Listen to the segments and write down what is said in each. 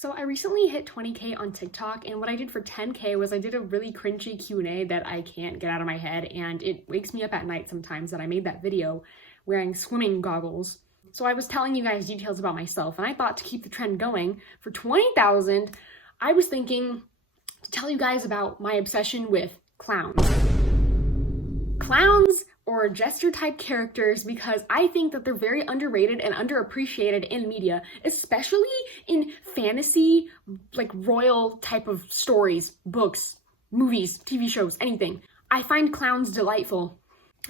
So I recently hit 20K on TikTok, and what I did for 10K was I did a really cringy Q&A that I can't get out of my head, and it wakes me up at night sometimes that I made that video wearing swimming goggles. So I was telling you guys details about myself, and I thought to keep the trend going, for 20,000, I was thinking to tell you guys about my obsession with clowns. Clowns or jester type characters, because I think that they're very underrated and underappreciated in media, especially in fantasy, like royal type of stories, books, movies, TV shows, anything. I find clowns delightful.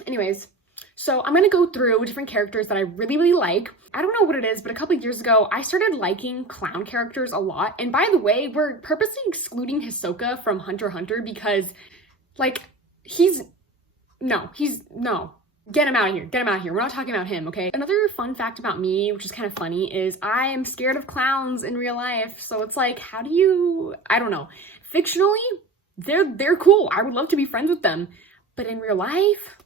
Anyways, so I'm gonna go through different characters that I really like. I don't know what it is, but a couple of years ago, I started liking clown characters a lot. And by the way, we're purposely excluding Hisoka from Hunter x Hunter because, like, no. Get him out of here. Get him out of here. We're not talking about him, okay? Another fun fact about me, which is kind of funny, is I am scared of clowns in real life. So it's like, how do you, I don't know. Fictionally, they're cool. I would love to be friends with them. But in real life,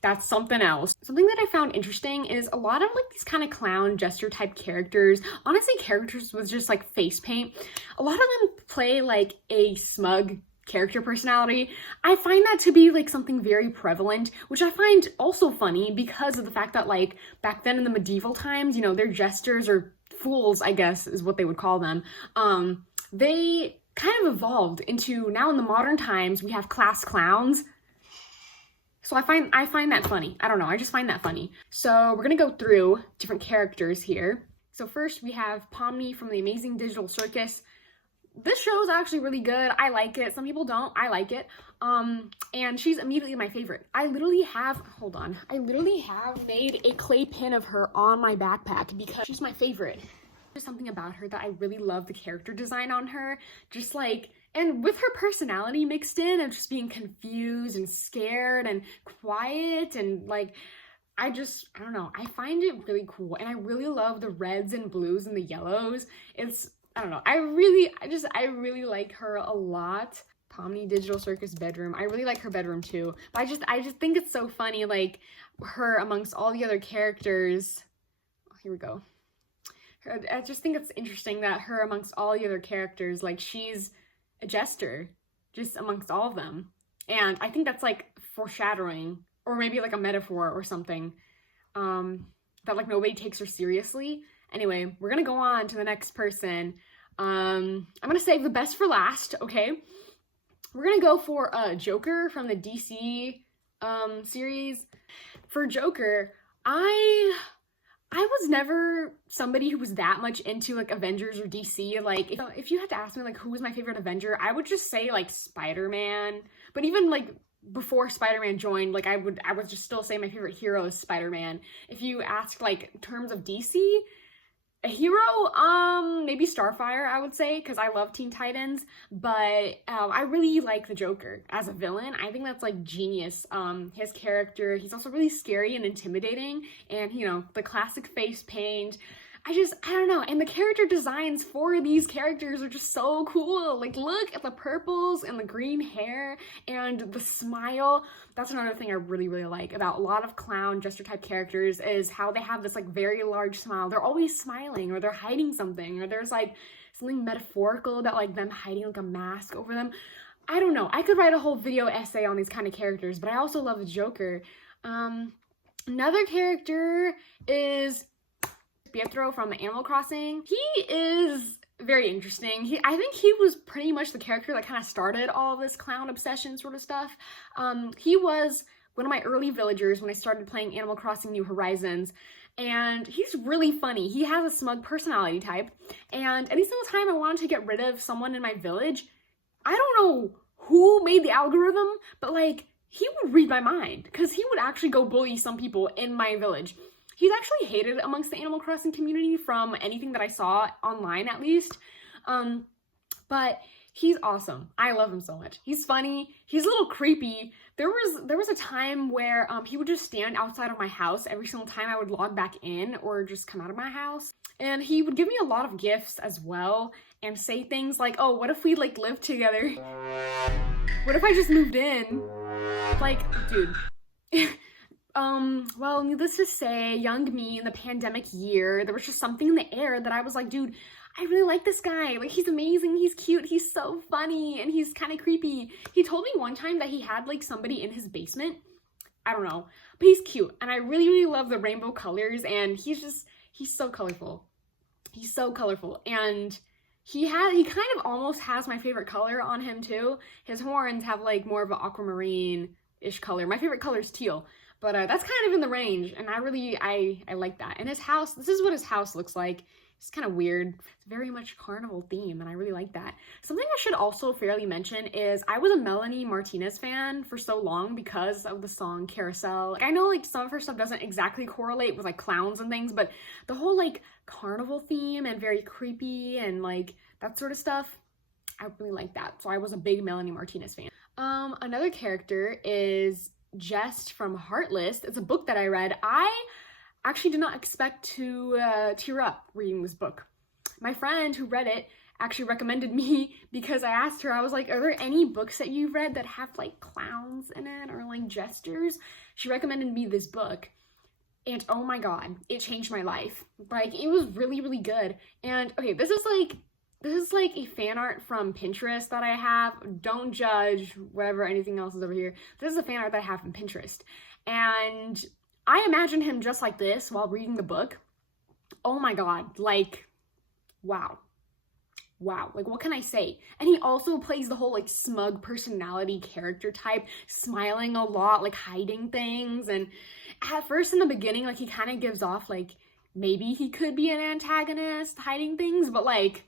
that's something else. Something that I found interesting is a lot of like these kind of clown jester type characters, honestly characters with just like face paint, a lot of them play like a smug character personality. I find that to be like something very prevalent, which I find also funny because of the fact that like back then in the medieval times, you know, they're jesters or fools, I guess is what they would call them. They kind of evolved into, now in the modern times, we have class clowns. So I find that funny. I don't know, I just find that funny. So we're gonna go through different characters here. So first we have Pomni from the Amazing Digital Circus. This show is actually really good. I like it. Some people don't. I like it. And she's immediately my favorite. I literally have made a clay pin of her on my backpack because she's my favorite. There's something about her that I really love the character design on her. Just like, and with her personality mixed in of just being confused and scared and quiet and like, I don't know. I find it really cool. And I really love the reds and blues and the yellows. I don't know. I really like her a lot. Pomni Digital Circus bedroom. I really like her bedroom too. But I just think it's so funny, like her amongst all the other characters. Oh, here we go. I just think it's interesting that her amongst all the other characters, like she's a jester, just amongst all of them. And I think that's like foreshadowing, or maybe like a metaphor or something, that like nobody takes her seriously. Anyway, we're gonna go on to the next person. I'm gonna save the best for last, okay? We're gonna go for Joker from the DC series. For Joker, I was never somebody who was that much into like Avengers or DC. Like if you had to ask me like who was my favorite Avenger, I would just say like Spider-Man. But even like before Spider-Man joined, like I would just still say my favorite hero is Spider-Man. If you ask like in terms of DC, a hero, maybe Starfire, I would say, because I love Teen Titans, but I really like the Joker as a villain. I think that's like genius. His character, he's also really scary and intimidating, and you know, the classic face paint. I don't know, and the character designs for these characters are just so cool. Like, look at the purples and the green hair and the smile. That's another thing I really like about a lot of clown jester type characters is how they have this like very large smile. They're always smiling, or they're hiding something, or there's like something metaphorical about like them hiding like a mask over them. I don't know. I could write a whole video essay on these kind of characters, but I also love the Joker. Another character is Pietro from Animal Crossing. He is very interesting. I think he was pretty much the character that kind of started all this clown obsession sort of stuff. He was one of my early villagers when I started playing Animal Crossing New Horizons, and he's really funny. He has a smug personality type, and any single time I wanted to get rid of someone in my village, I don't know who made the algorithm, but like he would read my mind because he would actually go bully some people in my village. He's actually hated amongst the Animal Crossing community from anything that I saw online, at least. But he's awesome. I love him so much. He's funny. He's a little creepy. There was a time where he would just stand outside of my house every single time I would log back in or just come out of my house. And he would give me a lot of gifts as well and say things like, oh, what if we like lived together? What if I just moved in? Like, dude. Well, needless to say, young me in the pandemic year, there was just something in the air that I was like, dude, I really like this guy. Like, he's amazing, he's cute, he's so funny, and he's kind of creepy. He told me one time that he had like somebody in his basement. I don't know, but he's cute, and I really, really love the rainbow colors, and he's so colorful. He's so colorful, and he kind of almost has my favorite color on him too. His horns have like more of an aquamarine-ish color. My favorite color is teal, but that's kind of in the range, and I like that. And his house, this is what his house looks like. It's kind of weird. It's very much carnival theme, and I really like that. Something I should also fairly mention is I was a Melanie Martinez fan for so long because of the song Carousel. Like, I know like some of her stuff doesn't exactly correlate with like clowns and things, but the whole like carnival theme and very creepy and like that sort of stuff, I really like that. So I was a big Melanie Martinez fan. Another character is Jest from Heartless. It's a book that I read. I actually did not expect to tear up reading this book. My friend who read it actually recommended me because I asked her, I was like, are there any books that you've read that have like clowns in it or like jesters? She recommended me this book, and oh my god, it changed my life. Like, it was really, really good. And okay, this is like a fan art from Pinterest that I have. Don't judge whatever anything else is over here. This is a fan art that I have from Pinterest, and I imagined him just like this while reading the book. Oh my god, like, wow. Wow, like, what can I say? And he also plays the whole, like, smug personality character type, smiling a lot, like, hiding things. And at first, in the beginning, like, he kind of gives off, like, maybe he could be an antagonist, hiding things, but, like,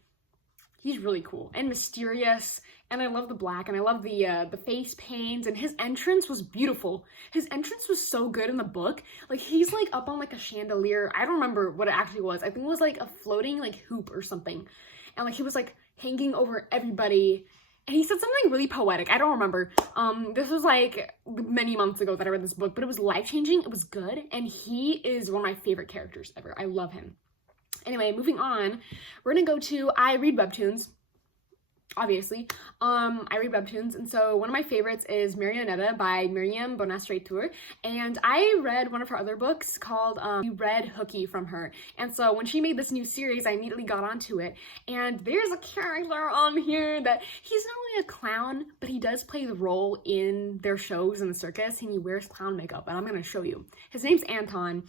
he's really cool and mysterious, and I love the black, and I love the face paint, and his entrance was beautiful. His entrance was so good in the book. Like, he's like up on like a chandelier. I don't remember what it actually was. I think it was like a floating like hoop or something, and like he was like hanging over everybody, and he said something really poetic. I don't remember. This was like many months ago that I read this book, but it was life-changing. It was good, and he is one of my favorite characters ever. I love him. Anyway, moving on, we're gonna go to I read webtoons, obviously. I read webtoons, and so one of my favorites is Marionetta by Miriam Bonastretur, and I read one of her other books called We Read Hooky from her, and so when she made this new series, I immediately got onto it, and there's a character on here that he's not really a clown, but he does play the role in their shows in the circus, and he wears clown makeup, and I'm gonna show you. His name's Anton,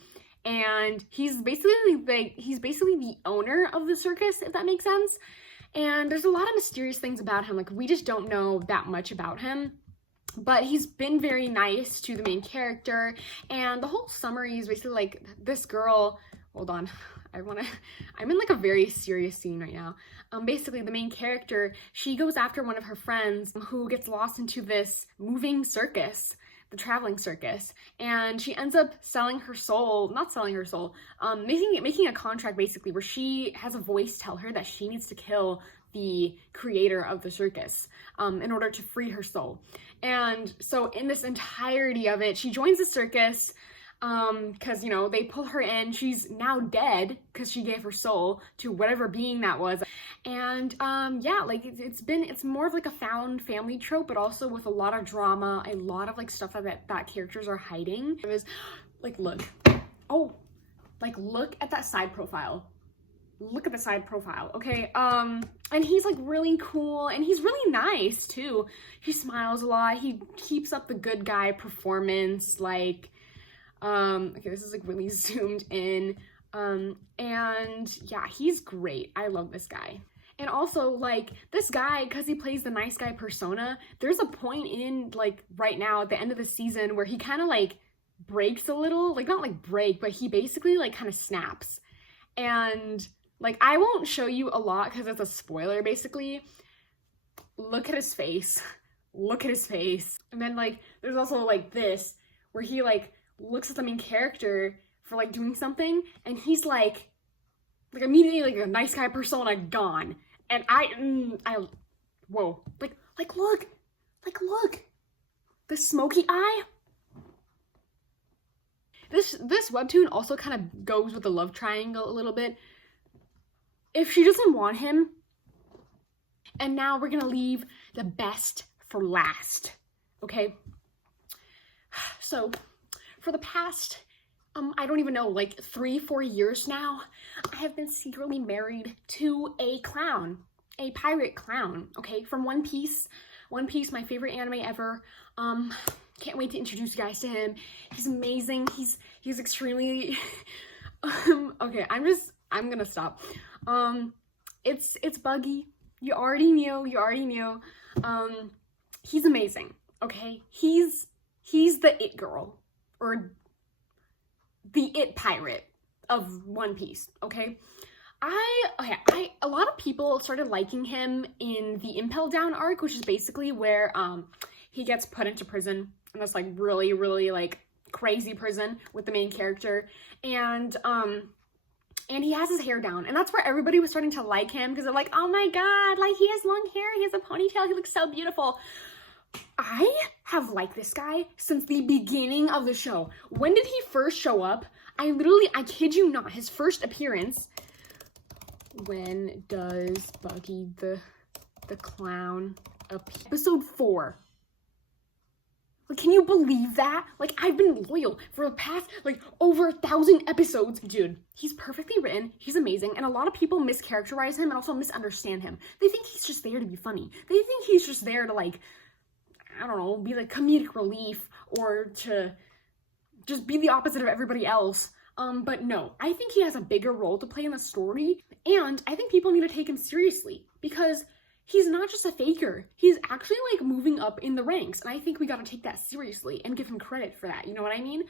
and he's basically the owner of the circus, if that makes sense. And there's a lot of mysterious things about him. Like, we just don't know that much about him, but he's been very nice to the main character. And the whole summary is basically like this girl, hold on, I'm in like a very serious scene right now. Basically the main character, she goes after one of her friends who gets lost into this moving circus, the traveling circus, and she ends up selling her soul, making a contract basically where she has a voice tell her that she needs to kill the creator of the circus in order to free her soul. And so in this entirety of it, she joins the circus because, you know, they pull her in. She's now dead because she gave her soul to whatever being that was. And yeah, like it's more of like a found family trope, but also with a lot of drama, a lot of like stuff that characters are hiding. It was like, look at that side profile. Look at the side profile, okay? And he's like really cool, and he's really nice too. He smiles a lot. He keeps up the good guy performance, like, okay, this is like really zoomed in. And yeah, he's great. I love this guy. And also, like, this guy, because he plays the nice guy persona, there's a point in, like, right now at the end of the season where he kind of, like, breaks a little. Like, not, like, break, but he basically, like, kind of snaps. And, like, I won't show you a lot because it's a spoiler, basically. Look at his face. Look at his face. And then, like, there's also, like, this, where he, like, looks at the main character for, like, doing something, and he's, like immediately, like, a nice guy persona gone. And whoa, look, the smoky eye. This webtoon also kind of goes with the love triangle a little bit. If she doesn't want him, and now we're gonna leave the best for last, okay? So, for the past I don't even know, like 3-4 years now, I have been secretly married to a clown, a pirate clown, okay, from One Piece. One Piece, my favorite anime ever. Can't wait to introduce you guys to him. He's amazing. He's extremely, okay, I'm gonna stop. It's Buggy. You already knew. He's amazing, okay? He's the it girl, or the it pirate of One Piece, okay? A lot of people started liking him in the Impel Down arc, which is basically where he gets put into prison, and that's like really, really like crazy prison with the main character, and he has his hair down, and that's where everybody was starting to like him, because they're like, oh my god, like he has long hair, he has a ponytail, he looks so beautiful. I have liked this guy since the beginning of the show. When did he first show up? I kid you not, his first appearance. When does Buggy the clown appear? Episode 4. Like, can you believe that? Like, I've been loyal for the past, like, over 1,000 episodes. Dude, he's perfectly written, he's amazing, and a lot of people mischaracterize him and also misunderstand him. They think he's just there to be funny. They think he's just there to, like, I don't know, be like comedic relief, or to just be the opposite of everybody else. But no, I think he has a bigger role to play in the story, and I think people need to take him seriously, because he's not just a faker. He's actually like moving up in the ranks, and I think we gotta take that seriously and give him credit for that, you know what I mean?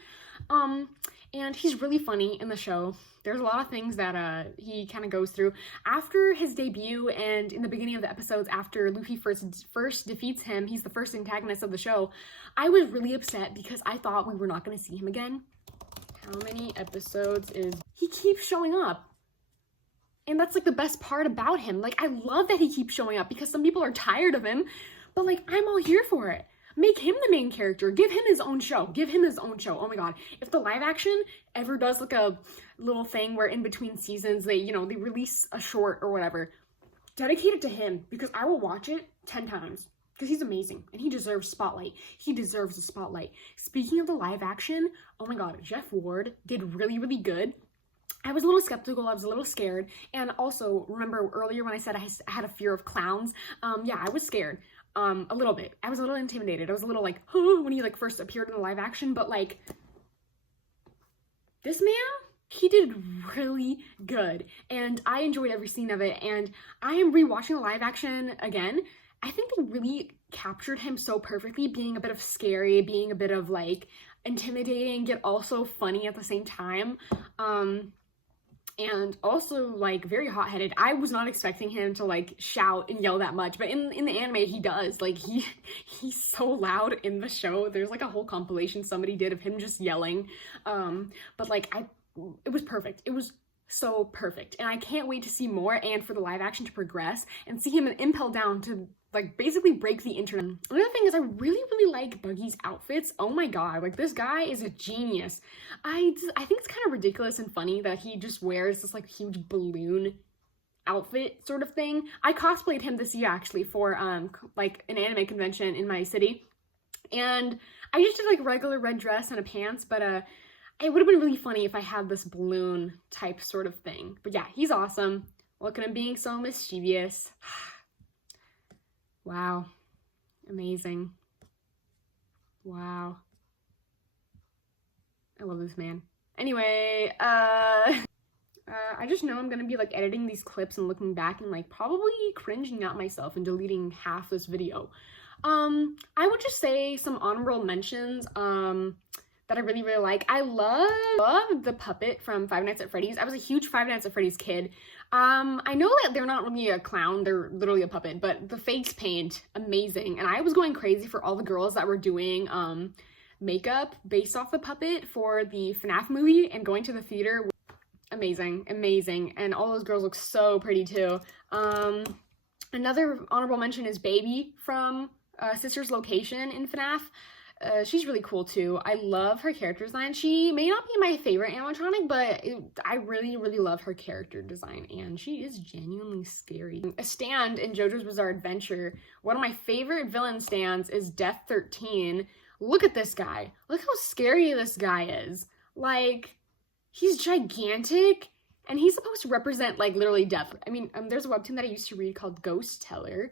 And he's really funny in the show. There's a lot of things that he kind of goes through. After his debut and in the beginning of the episodes after Luffy first defeats him, he's the first antagonist of the show, I was really upset because I thought we were not going to see him again. How many episodes is... He keeps showing up. And that's like the best part about him. Like, I love that he keeps showing up because some people are tired of him, but like, I'm all here for it. Make him the main character. Give him his own show. Give him his own show. Oh my god. If the live action ever does like a little thing where in between seasons they, you know, they release a short or whatever, dedicate it to him, because I will watch it 10 times. Because he's amazing and he deserves spotlight. He deserves the spotlight. Speaking of the live action, oh my god, Jeff Ward did really, really good. I was a little skeptical, I was a little scared, and also, remember earlier when I said I had a fear of clowns? Yeah, I was scared. A little bit. I was a little intimidated. I was a little like, oh, when he like first appeared in the live action, but like, this man, he did really good, and I enjoyed every scene of it, and I am rewatching the live action again. I think they really captured him so perfectly, being a bit of scary, being a bit of like intimidating, yet also funny at the same time. And also like very hot-headed. I was not expecting him to like shout and yell that much, but in the anime he does. Like he's so loud in the show. There's like a whole compilation somebody did of him just yelling. But like it was perfect. It was so perfect, and I can't wait to see more and for the live action to progress and see him Impel Down to like basically break the internet. Another thing is I really, really like Buggy's outfits. Oh my god, like this guy is a genius. I think it's kind of ridiculous and funny that he just wears this like huge balloon outfit sort of thing. I cosplayed him this year actually for like an anime convention in my city, and I just did like a regular red dress and a pants, but it would have been really funny if I had this balloon type sort of thing. But yeah, he's awesome. Look at him being so mischievous. Wow. Amazing. Wow. I love this man. Anyway, I just know I'm gonna be like editing these clips and looking back and like probably cringing at myself and deleting half this video. I would just say some honorable mentions, that I really, really like. I love the puppet from Five Nights at Freddy's. I was a huge Five Nights at Freddy's kid. I know that they're not really a clown, they're literally a puppet, but the face paint, amazing. And I was going crazy for all the girls that were doing makeup based off the puppet for the FNAF movie and going to the theater. Amazing, amazing. And all those girls look so pretty too. Another honorable mention is Baby from Sister's Location in FNAF. She's really cool too. I love her character design. She may not be my favorite animatronic, but I really, really love her character design, and she is genuinely scary. A stand in JoJo's Bizarre Adventure, one of my favorite villain stands is Death 13. Look at this guy. Look how scary this guy is. Like, he's gigantic, and he's supposed to represent, like, literally death. I mean, there's a webtoon that I used to read called Ghost Teller.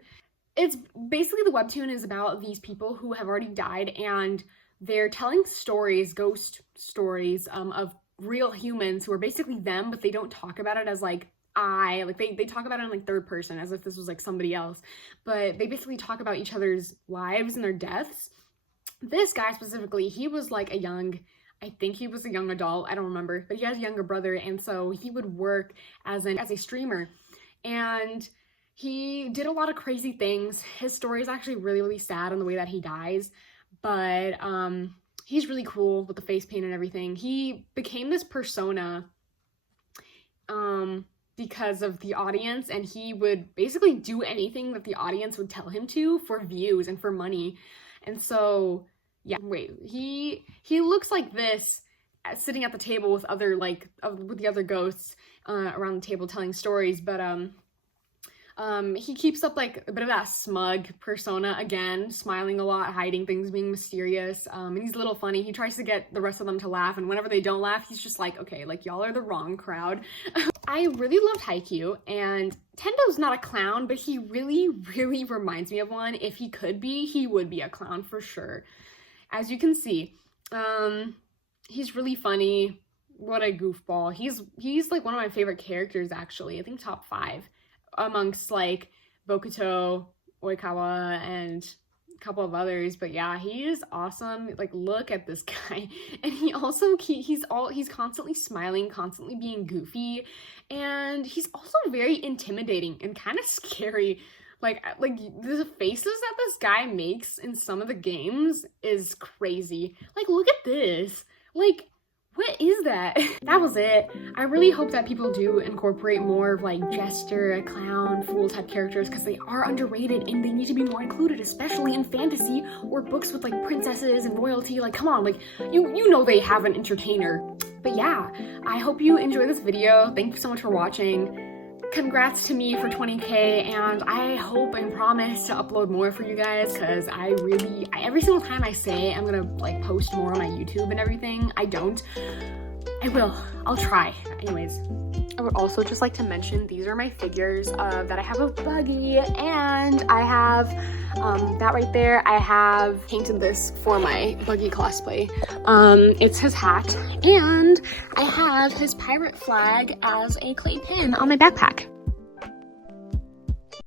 It's basically, the webtoon is about these people who have already died, and they're telling stories, ghost stories, of real humans who are basically them, but they don't talk about it as, like, they talk about it in, like, third person, as if this was, like, somebody else. But they basically talk about each other's lives and their deaths. This guy specifically, he was, like, I think he was a young adult, I don't remember, but he has a younger brother, and so he would work as a streamer, and he did a lot of crazy things. His story is actually really, really sad in the way that he dies, but he's really cool with the face paint and everything. He became this persona because of the audience, and he would basically do anything that the audience would tell him to for views and for money. And so yeah, wait, he looks like this sitting at the table with other, like, with the other ghosts around the table telling stories, but he keeps up, like, a bit of that smug persona again, smiling a lot, hiding things, being mysterious, and he's a little funny. He tries to get the rest of them to laugh, and whenever they don't laugh, he's just like, okay, like, y'all are the wrong crowd. I really loved Haikyuu, and Tendo's not a clown, but he really, really reminds me of one. If he could be, he would be a clown for sure. As you can see, he's really funny. What a goofball. He's like one of my favorite characters, actually. I think top 5 amongst, like, Bokuto, Oikawa, and a couple of others. But yeah, he is awesome. Like, look at this guy. And he also, he's constantly smiling, constantly being goofy, and he's also very intimidating and kind of scary. Like the faces that this guy makes in some of the games is crazy. Like, look at this. Like, what is that? That was it. I really hope that people do incorporate more of, like, jester, clown, fool type characters, because they are underrated and they need to be more included, especially in fantasy or books with, like, princesses and royalty. Like, come on, like, you know they have an entertainer. But yeah, I hope you enjoy this video. Thank you so much for watching. Congrats to me for 20K, and I hope and promise to upload more for you guys, because every single time I say I'm gonna, like, post more on my YouTube and everything, I don't. I will. I'll try. Anyways, I would also just like to mention these are my figures that I have of Buggy, and I have that right there. I have painted this for my Buggy cosplay. It's his hat, and I have his pirate flag as a clay pin on my backpack.